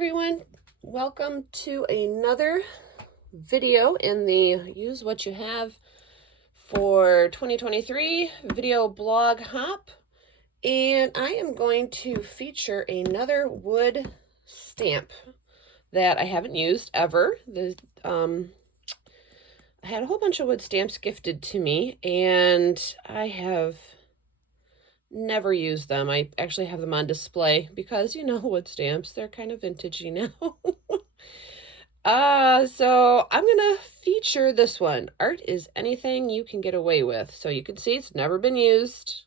everyone, welcome to another video in the Use What You Have for 2023 video blog hop, and I am going to feature another wood stamp that I haven't used ever. I had a whole bunch of wood stamps gifted to me, and I have never used them. I actually have them on display because, you know, wood stamps, they're kind of vintagey now. So I'm gonna feature this one. Art is anything you can get away with. So you can see it's never been used.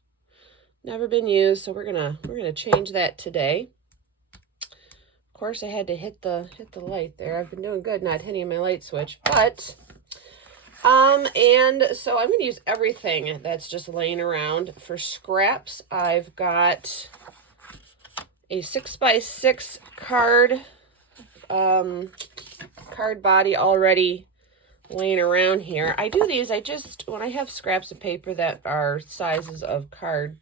So we're gonna change that today. Of course, I had to hit the light there. I've been doing good not hitting my light switch, but and so I'm going to use everything that's just laying around. For scraps, I've got a 6x6 card body already laying around here. I do these, when I have scraps of paper that are sizes of card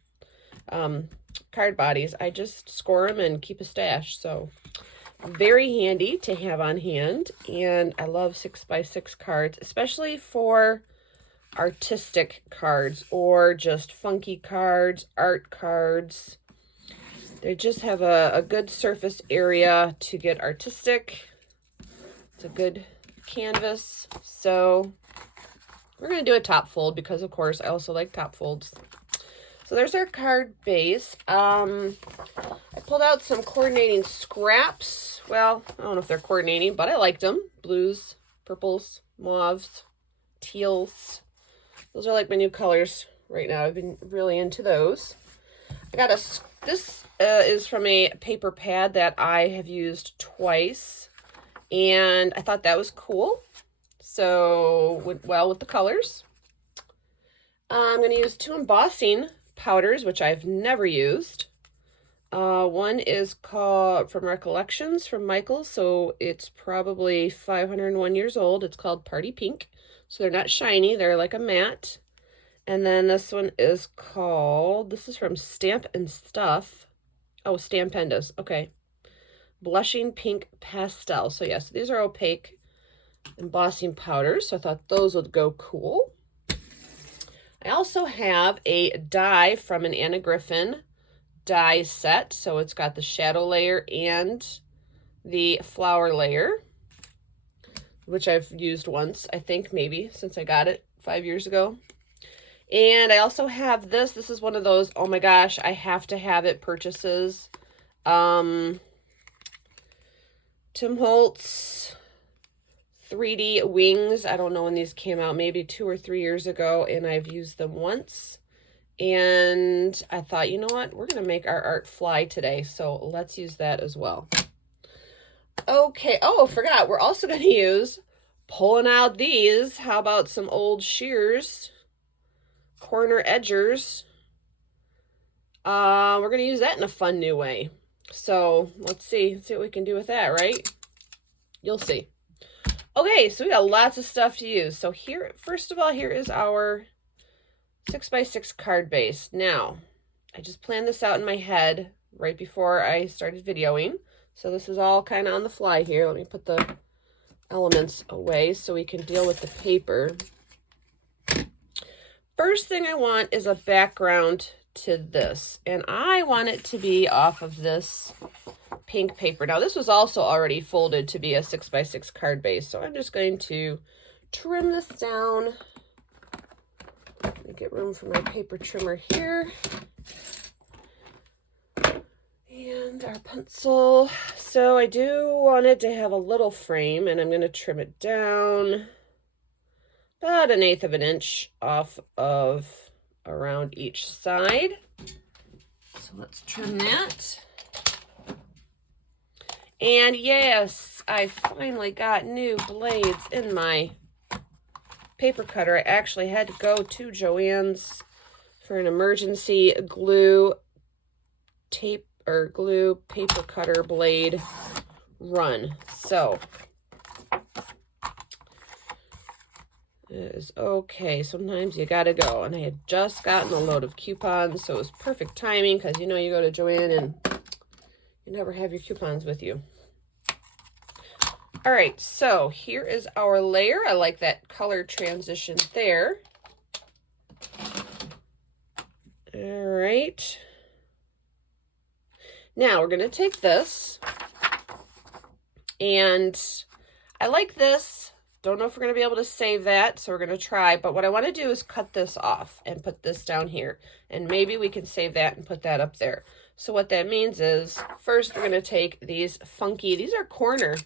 bodies, I just score them and keep a stash. So very handy to have on hand, and I love 6x6 cards, especially for artistic cards or just funky cards, art cards. They just have a good surface area to get artistic. It's a good canvas. So we're going to do a top fold because, of course, I also like top folds. So there's our card base. I pulled out some coordinating scraps. Well, I don't know if they're coordinating, but I liked them. Blues, purples, mauves, teals. Those are like my new colors right now. I've been really into those. I got this is from a paper pad that I have used twice, and I thought that was cool. So went well with the colors. I'm going to use two embossing powders, which I've never used. One is called from Recollections from Michael, so it's probably 501 years old. It's called Party Pink, so they're not shiny, they're like a matte. And then this one is called, this is from Stamp and Stuff. Oh, Stampendous, okay. Blushing Pink Pastel. So yes, these are opaque embossing powders, so I thought those would go cool. I also have a die from an Anna Griffin die set. So it's got the shadow layer and the flower layer, which I've used once, I think, maybe, since I got it 5 years ago. And I also have this. This is one of those, oh my gosh, I have to have it purchases. Tim Holtz 3D wings. I don't know when these came out, maybe 2 or 3 years ago, and I've used them once. And I thought, you know what, we're going to make our art fly today, so let's use that as well. Okay, oh, forgot, we're also going to use, pulling out these, how about some old shears, corner edgers. We're going to use that in a fun new way. So let's see what we can do with that, right? You'll see. Okay, so we got lots of stuff to use. So here, first of all, here is our 6x6 card base. Now, I just planned this out in my head right before I started videoing. So this is all kind of on the fly here. Let me put the elements away so we can deal with the paper. First thing I want is a background to this, and I want it to be off of this pink paper. Now, this was also already folded to be a 6x6 card base, so I'm just going to trim this down. Let me get room for my paper trimmer here. And our pencil. So I do want it to have a little frame, and I'm going to trim it down about 1/8 of an inch off of around each side. So let's trim that. And yes, I finally got new blades in my paper cutter. I actually had to go to Joann's for an emergency glue paper cutter blade run. So it is okay. Sometimes you gotta go. And I had just gotten a load of coupons, so it was perfect timing because, you know, you go to Joann and you never have your coupons with you. All right, so here is our layer. I like that color transition there. All right. Now we're going to take this, and I like this. Don't know if we're going to be able to save that, so we're going to try. But what I want to do is cut this off and put this down here. And maybe we can save that and put that up there. So what that means is, first we're going to take these funky, these are corner.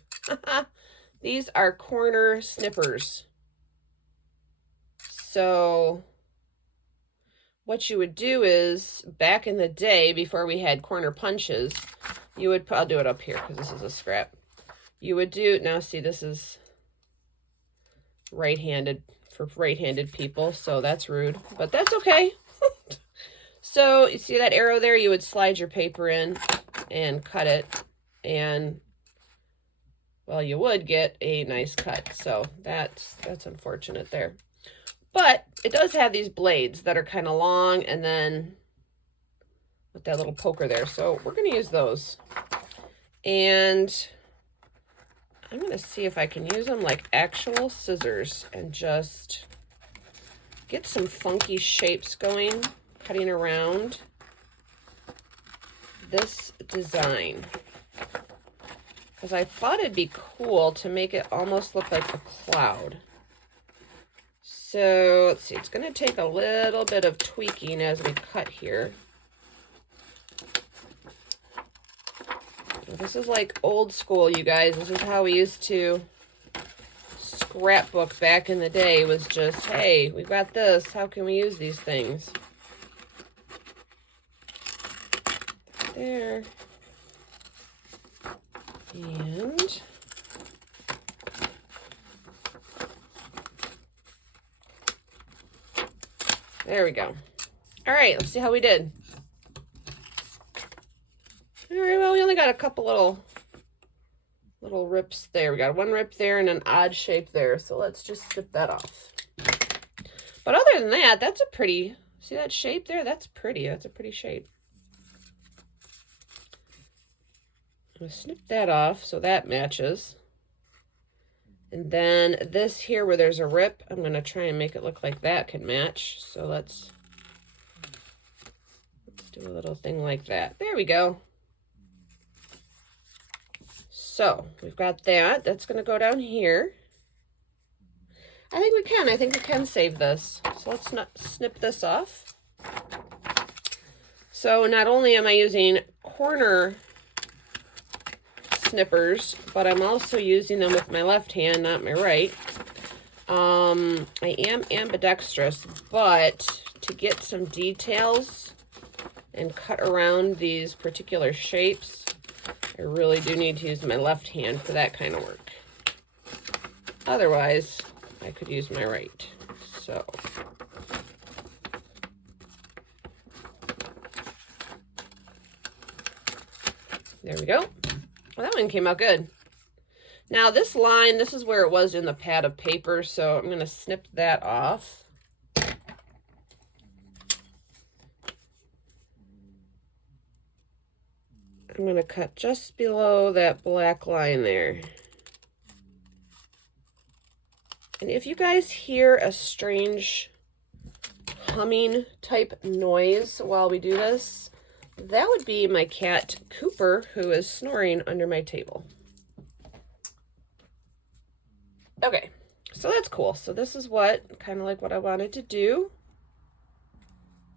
These are corner snippers. So what you would do is, back in the day, before we had corner punches, you would, I'll do it up here because this is a scrap. You would do, now see, this is right-handed for right-handed people, so that's rude, but that's okay. So you see that arrow there? You would slide your paper in and cut it, and well, you would get a nice cut. So that's unfortunate there. But it does have these blades that are kind of long, and then with that little poker there. So we're going to use those. And I'm going to see if I can use them like actual scissors and just get some funky shapes going, cutting around this design. Because I thought it'd be cool to make it almost look like a cloud. So let's see, it's going to take a little bit of tweaking as we cut here. This is like old school, you guys. This is how we used to scrapbook back in the day, was just, hey, we've got this. How can we use these things? There. And there we go. All right, let's see how we did. All right, well, we only got a couple little rips there. We got one rip there and an odd shape there, so let's just strip that off. But other than that, that's a pretty, see that shape there? That's pretty. That's a pretty shape. I'm going to snip that off so that matches. And then this here where there's a rip, I'm going to try and make it look like that can match. So let's do a little thing like that. There we go. So we've got that. That's going to go down here. I think we can save this. So let's not snip this off. So not only am I using corner snippers, but I'm also using them with my left hand, not my right. I am ambidextrous, but to get some details and cut around these particular shapes, I really do need to use my left hand for that kind of work. Otherwise, I could use my right. So there we go. Well, that one came out good. Now this line, this is where it was in the pad of paper, so I'm going to snip that off. I'm going to cut just below that black line there. And if you guys hear a strange humming type noise while we do this, that would be my cat Cooper, who is snoring under my table. Okay, so that's cool. So this is what, kind of like what I wanted to do.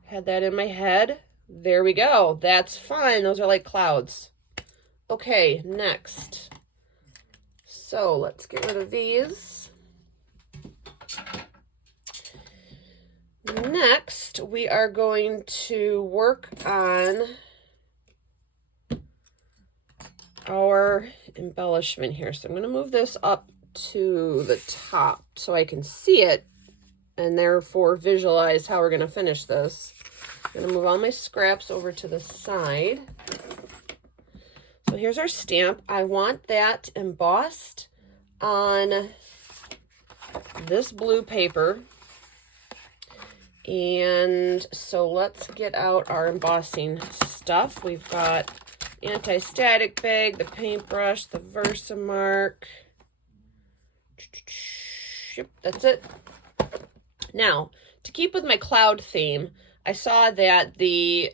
Had that in my head. There we go. That's fine. Those are like clouds. Okay, next. So let's get rid of these. Next, we are going to work on our embellishment here. So I'm going to move this up to the top so I can see it and therefore visualize how we're going to finish this. I'm going to move all my scraps over to the side. So here's our stamp. I want that embossed on this blue paper. And so let's get out our embossing stuff. We've got anti-static bag, the paintbrush, the Versamark. Yep, that's it. Now, to keep with my cloud theme, I saw that the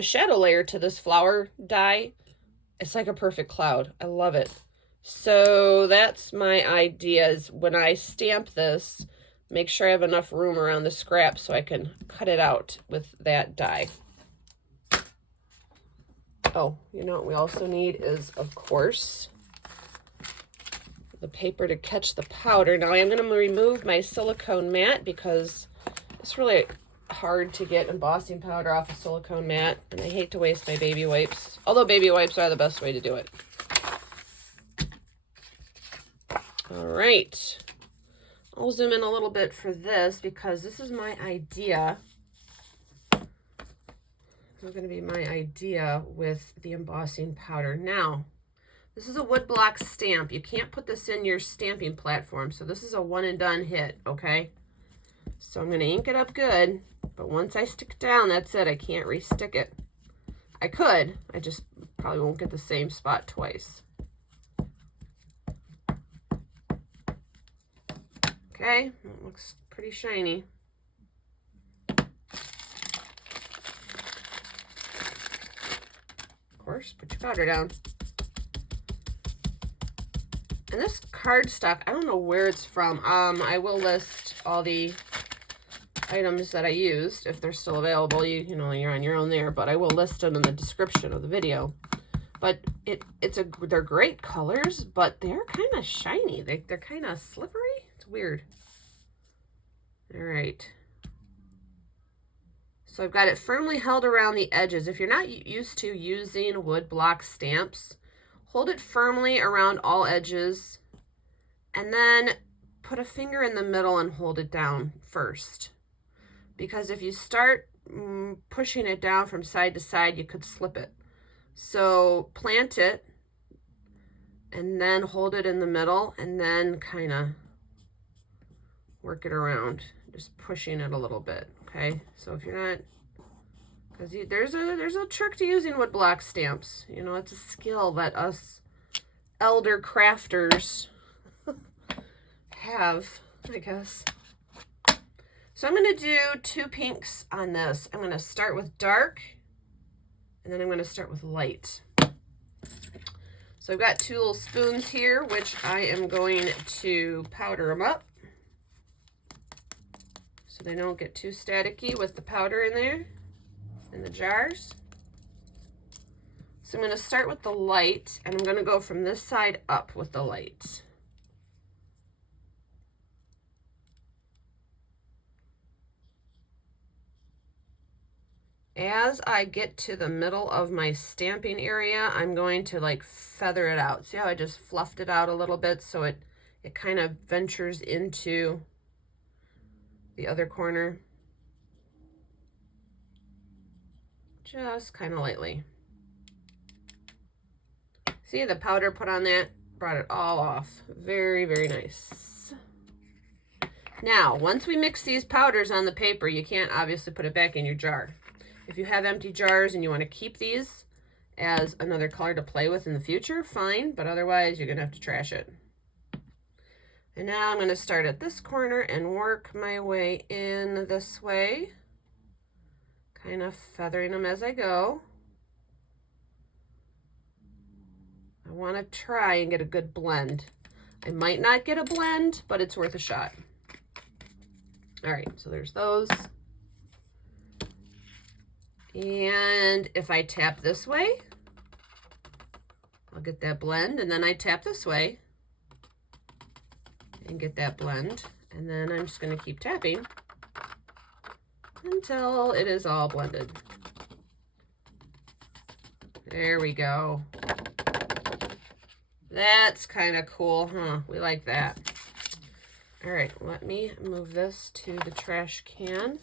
shadow layer to this flower die, it's like a perfect cloud. I love it. So that's my idea, is when I stamp this, make sure I have enough room around the scrap so I can cut it out with that die. Oh, you know what we also need is, of course, the paper to catch the powder. Now I'm going to remove my silicone mat because it's really hard to get embossing powder off a silicone mat, and I hate to waste my baby wipes, although baby wipes are the best way to do it. All right, I'll zoom in a little bit for this because this is my idea. This is going to be my idea with the embossing powder. Now, this is a woodblock stamp. You can't put this in your stamping platform, so this is a one and done hit, okay? So I'm going to ink it up good, but once I stick it down, that's it. I can't re-stick it. I could, I just probably won't get the same spot twice. Okay, that looks pretty shiny. Of course, put your powder down. And this cardstock, I don't know where it's from. I will list all the items that I used if they're still available. You know, you're on your own there, but I will list them in the description of the video. But they're great colors, but they're kind of shiny. They're kind of slippery. It's weird. All right. So I've got it firmly held around the edges. If you're not used to using wood block stamps, hold it firmly around all edges and then put a finger in the middle and hold it down first. Because if you start pushing it down from side to side, you could slip it. So plant it and then hold it in the middle and then kind of work it around, just pushing it a little bit, okay? So if you're not, because there's a trick to using wood block stamps. You know, it's a skill that us elder crafters have, I guess. So I'm going to do 2 pinks on this. I'm going to start with dark, and then I'm going to start with light. So I've got 2 little spoons here, which I am going to powder them up so they don't get too staticky with the powder in there, in the jars. So I'm going to start with the light, and I'm going to go from this side up with the light. As I get to the middle of my stamping area, I'm going to like feather it out. See how I just fluffed it out a little bit so it kind of ventures into the other corner. Just kind of lightly. See, the powder put on that brought it all off. Very, very nice. Now, once we mix these powders on the paper, you can't obviously put it back in your jar. If you have empty jars and you want to keep these as another color to play with in the future, fine, but otherwise you're going to have to trash it. And now I'm going to start at this corner and work my way in this way, kind of feathering them as I go. I want to try and get a good blend. I might not get a blend, but it's worth a shot. All right, so there's those. And if I tap this way, I'll get that blend, and then I tap this way and get that blend, and then I'm just going to keep tapping until it is all blended. There we go. That's kind of cool, huh? We like that. All right, let me move this to the trash can.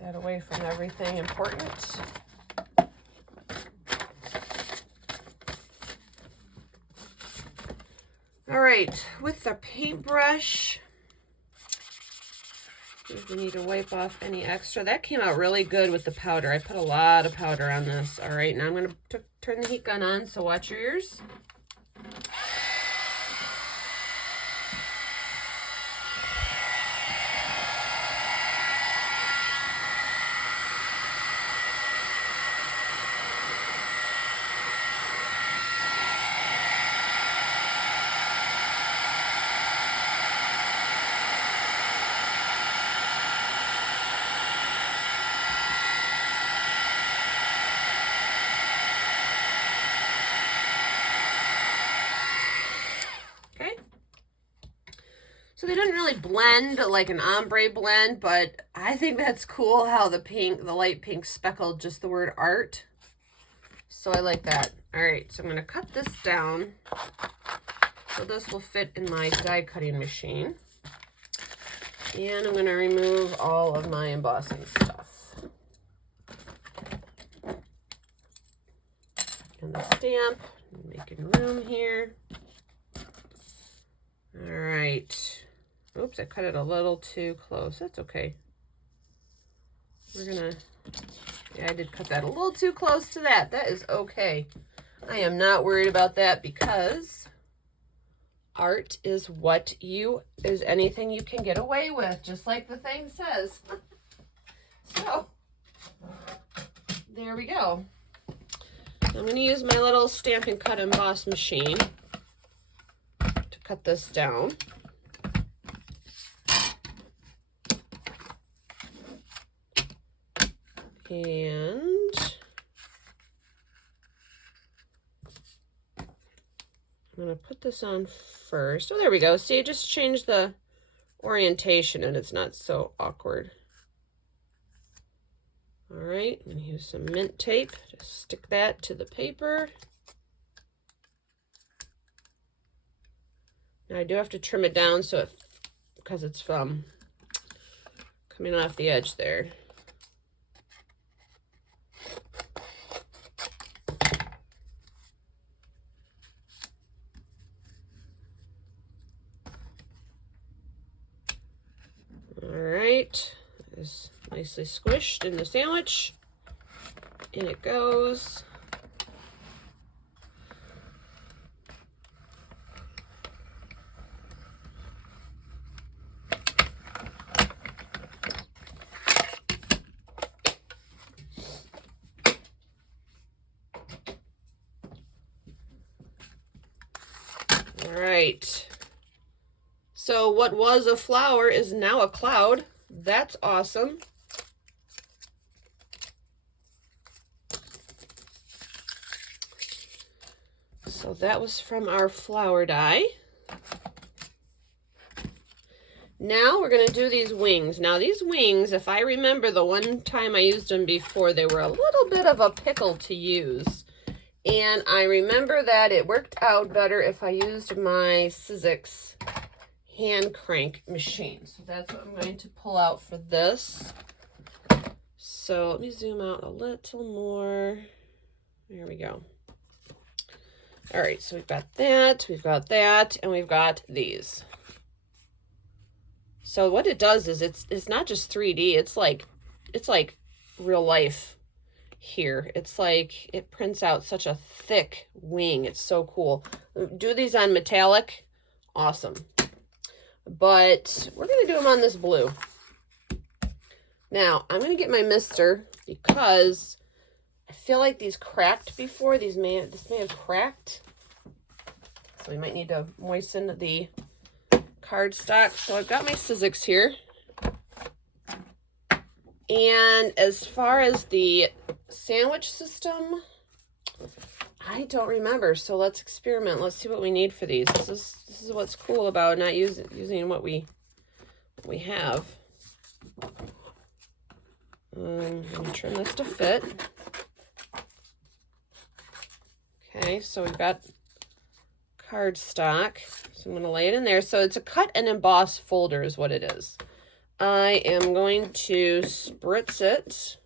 That away from everything important. All right, with the paintbrush, If we need to wipe off any extra. That came out really good with the powder. I put a lot of powder on this. All right, now I'm going to turn the heat gun on, so watch your ears. So they didn't really blend like an ombre blend, but I think that's cool how the pink, the light pink speckled just the word art. So I like that. All right, so I'm gonna cut this down. So this will fit in my die cutting machine. And I'm gonna remove all of my embossing stuff. And the stamp, making room here. All right. Oops, I cut it a little too close. That's okay. We're gonna, yeah, I did cut that a little too close to that. That is okay. I am not worried about that because art is anything you can get away with, just like the thing says. So, there we go. I'm gonna use my little Stampin' Cut Emboss machine to cut this down. And I'm going to put this on first. Oh, there we go. See, just change the orientation and it's not so awkward. All right, I'm going to use some mint tape. Just stick that to the paper. Now I do have to trim it down so because it's coming off the edge there. Alright, it's nicely squished in the sandwich. In it goes. Alright. So what was a flower is now a cloud. That's awesome. So that was from our flower die. Now we're going to do these wings. Now these wings, if I remember the one time I used them before, they were a little bit of a pickle to use. And I remember that it worked out better if I used my Sizzix hand crank machine. So that's what I'm going to pull out for this. So let me zoom out a little more. There we go. All right, so we've got that, and we've got these. So what it does is it's not just 3D, it's like real life here. It's like it prints out such a thick wing. It's so cool. Do these on metallic, awesome. But we're going to do them on this blue. Now, I'm going to get my mister because I feel like these cracked before. This may have cracked. So we might need to moisten the cardstock. So I've got my Sizzix here. And as far as the sandwich system, I don't remember. So let's experiment. Let's see what we need for these. This is what's cool about not using what we have. I'm going to trim this to fit. Okay, so we've got cardstock. So I'm going to lay it in there. So it's a cut and emboss folder is what it is. I am going to spritz it.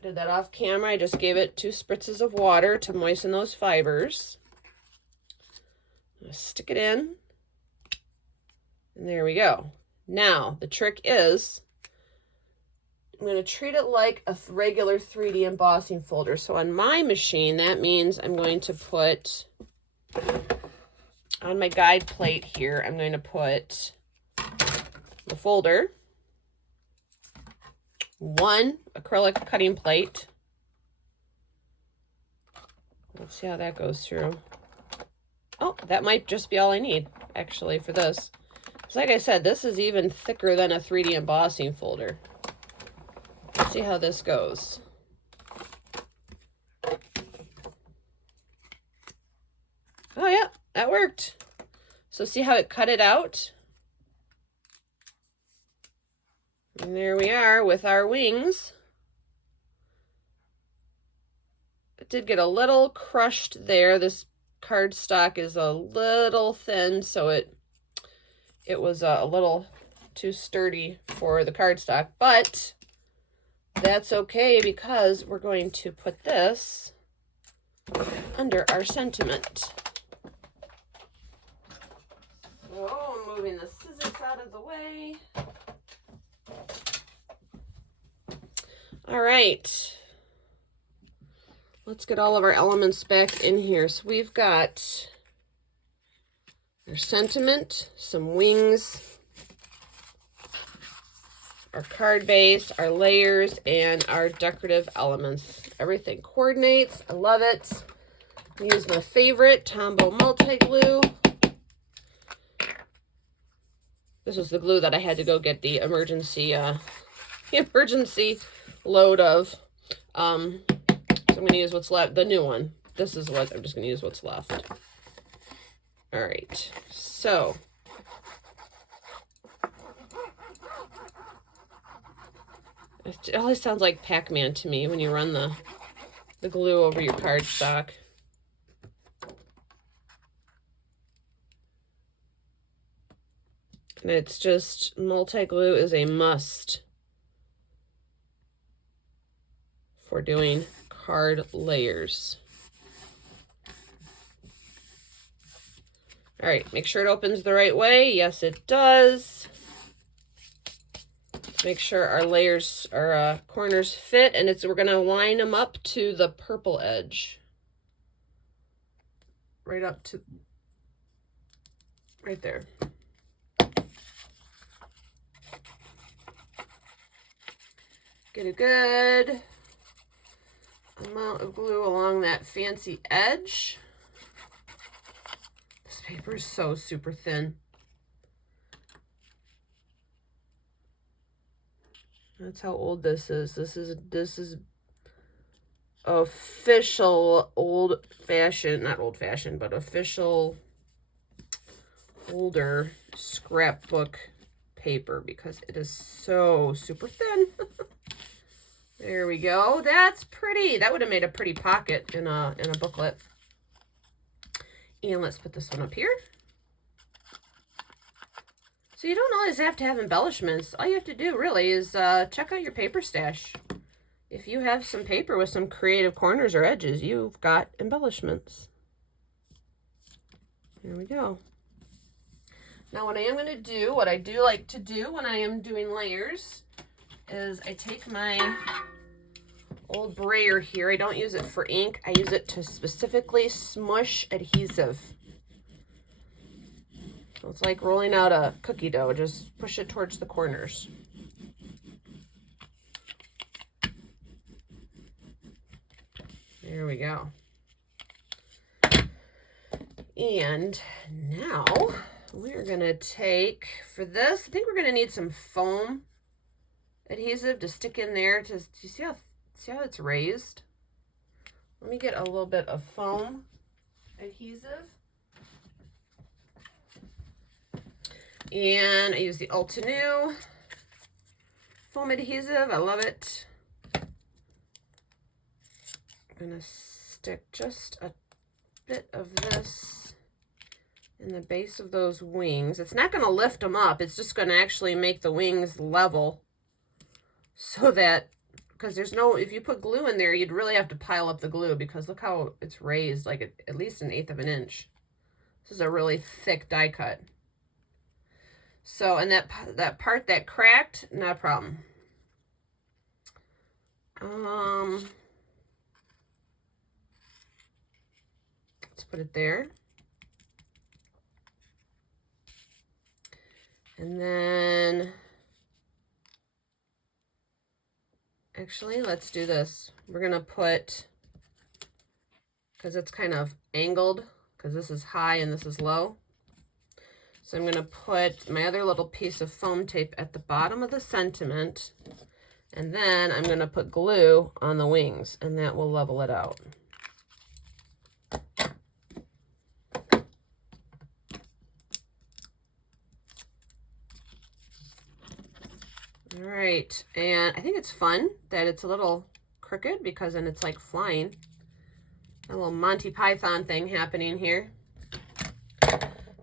Did that off camera. I just gave it 2 spritzes of water to moisten those fibers. I'm going to stick it in. And there we go. Now, the trick is I'm going to treat it like a regular 3D embossing folder. So on my machine, that means I'm going to put, on my guide plate here, I'm going to put the folder, one acrylic cutting plate. Let's see how that goes through. Oh, that might just be all I need, actually, for this. Because like I said, this is even thicker than a 3D embossing folder. Let's see how this goes. Oh, yeah, that worked. So see how it cut it out? And there we are with our wings. It did get a little crushed there. This cardstock is a little thin, so it was a little too sturdy for the cardstock, but that's okay because we're going to put this under our sentiment. So I'm moving the Sizzix out of the way. All right. Let's get all of our elements back in here. So we've got our sentiment, some wings, our card base, our layers, and our decorative elements. Everything coordinates. I love it. I use my favorite Tombow multi-glue. This was the glue that I had to go get the emergency load of. So I'm going to use what's left, the new one. This is what I'm just going to use what's left. All right, so it always sounds like Pac-Man to me when you run the glue over your cardstock. And it's just, multi-glue is a must for doing card layers. All right, make sure it opens the right way. Yes, it does. Make sure our layers, our corners fit, and we're gonna line them up to the purple edge. Right up to, right there. Get a good amount of glue along that fancy edge. This paper is so super thin. That's how old this is. This is official old-fashioned, not old-fashioned, but official older scrapbook paper because it is so super thin. There we go. That's pretty. That would have made a pretty pocket in a booklet. And let's put this one up here. So you don't always have to have embellishments. All you have to do really is check out your paper stash. If you have some paper with some creative corners or edges, you've got embellishments. There we go. Now what I am going to do, what I do like to do when I am doing layers, is I take my old brayer here. I don't use it for ink. I use it to specifically smush adhesive. So it's like rolling out a cookie dough. Just push it towards the corners. There we go. And now we're going to take, for this, I think we're going to need some foam adhesive to stick in there. Do you see how it's raised? Let me get a little bit of foam adhesive. And I use the Altenew foam adhesive. I love it. I'm going to stick just a bit of this in the base of those wings. It's not going to lift them up. It's just going to actually make the wings level so that, because there's no, if you put glue in there, you'd really have to pile up the glue because look how it's raised, like at least 1/8 of an inch. This is a really thick die cut. So, and that part that cracked, not a problem. Let's put it there. And then, actually, let's do this. We're going to put, because it's kind of angled, because this is high and this is low. So I'm going to put my other little piece of foam tape at the bottom of the sentiment. And then I'm going to put glue on the wings, and that will level it out. All right, and I think it's fun that it's a little crooked because then it's like flying. A little Monty Python thing happening here.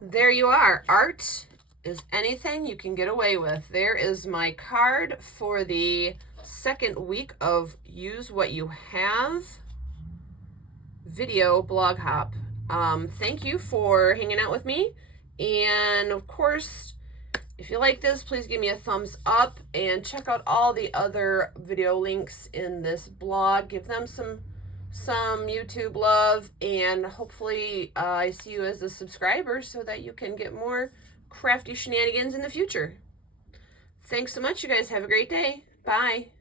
There you are. Art is anything you can get away with. There is my card for the second week of Use What You Have video blog hop. Thank you for hanging out with me. And of course, if you like this, please give me a thumbs up and check out all the other video links in this blog. Give them some YouTube love, and hopefully I see you as a subscriber so that you can get more crafty shenanigans in the future. Thanks so much, you guys. Have a great day. Bye.